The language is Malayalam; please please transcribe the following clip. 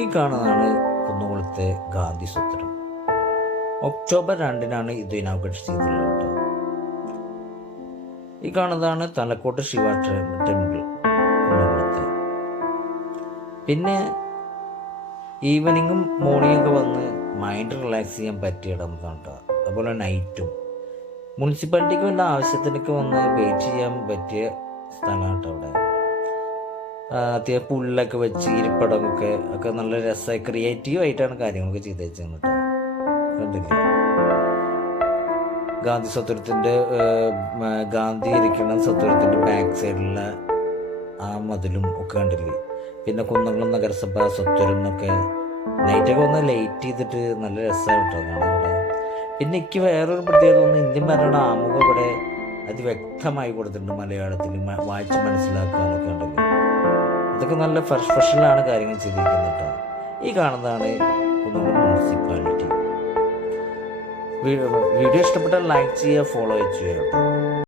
ഈ കാണുന്നതാണ് കുന്നംകുളത്തെ ഗാന്ധി സ്വത്രം. ഒക്ടോബർ 2-നാണ് ഇത് ഇനാഗുറേറ്റ് ചെയ്തിട്ടുള്ളത് കേട്ടോ. ഈ കാണുന്നതാണ് തലക്കോട്ട് ശിവ ടെമ്പിൾ കുന്നംകുളത്തെ. പിന്നെ ഈവനിങ്ങും മോർണിംഗൊക്കെ വന്ന് മൈൻഡ് റിലാക്സ് ചെയ്യാൻ പറ്റിയ ഇടം കേട്ടോ. അതുപോലെ നൈറ്റും മുനിസിപ്പാലിറ്റിക്ക് വല്ല ആവശ്യത്തിനൊക്കെ വന്ന് വെയിറ്റ് ചെയ്യാൻ പറ്റിയ സ്ഥലമാണ് കേട്ടോ. അവിടെ അത്യാവശ്യം പുല്ലൊക്കെ വെച്ച് ഇരിപ്പടമൊക്കെ ഒക്കെ നല്ല രസമായി ക്രിയേറ്റീവ് ആയിട്ടാണ് കാര്യങ്ങളൊക്കെ ചെയ്ത് വെച്ചത് കേട്ടോ. കണ്ടില്ലേ ഗാന്ധി സ്വത്വരത്തിൻ്റെ ഗാന്ധി ഇരിക്കുന്ന സ്വത്വരത്തിൻ്റെ ബാക്ക് സൈഡിലുള്ള ആ മതിലും ഒക്കെ കണ്ടില്ലേ. പിന്നെ കുന്നംകുളം നഗരസഭ സ്വത്വരം എന്നൊക്കെ നൈറ്റൊക്കെ വന്ന് ലൈറ്റ് ചെയ്തിട്ട് നല്ല രസമാണ് കേട്ടോ കാണാൻ അവിടെ. പിന്നെ എനിക്ക് വേറൊരു പ്രത്യേകത തോന്നുന്നു, ഇന്ത്യൻ ഭരണയുടെ ആമുഖം ഇവിടെ അതിവ്യക്തമായി കൊടുത്തിട്ടുണ്ട് മലയാളത്തിൽ വായിച്ച് മനസ്സിലാക്കാനൊക്കെ ഉണ്ടല്ലോ. അതൊക്കെ നല്ല പ്രൊഫഷണലാണ് കാര്യങ്ങൾ ചെയ്തിരിക്കുന്നത് കേട്ടോ. ഈ കാണുന്നതാണ് കുന്നംകുളം മുനിസിപ്പാലിറ്റി. വീഡിയോ ഇഷ്ടപ്പെട്ടാൽ ലൈക്ക് ചെയ്യുക, ഫോളോ ചെയ്യുക.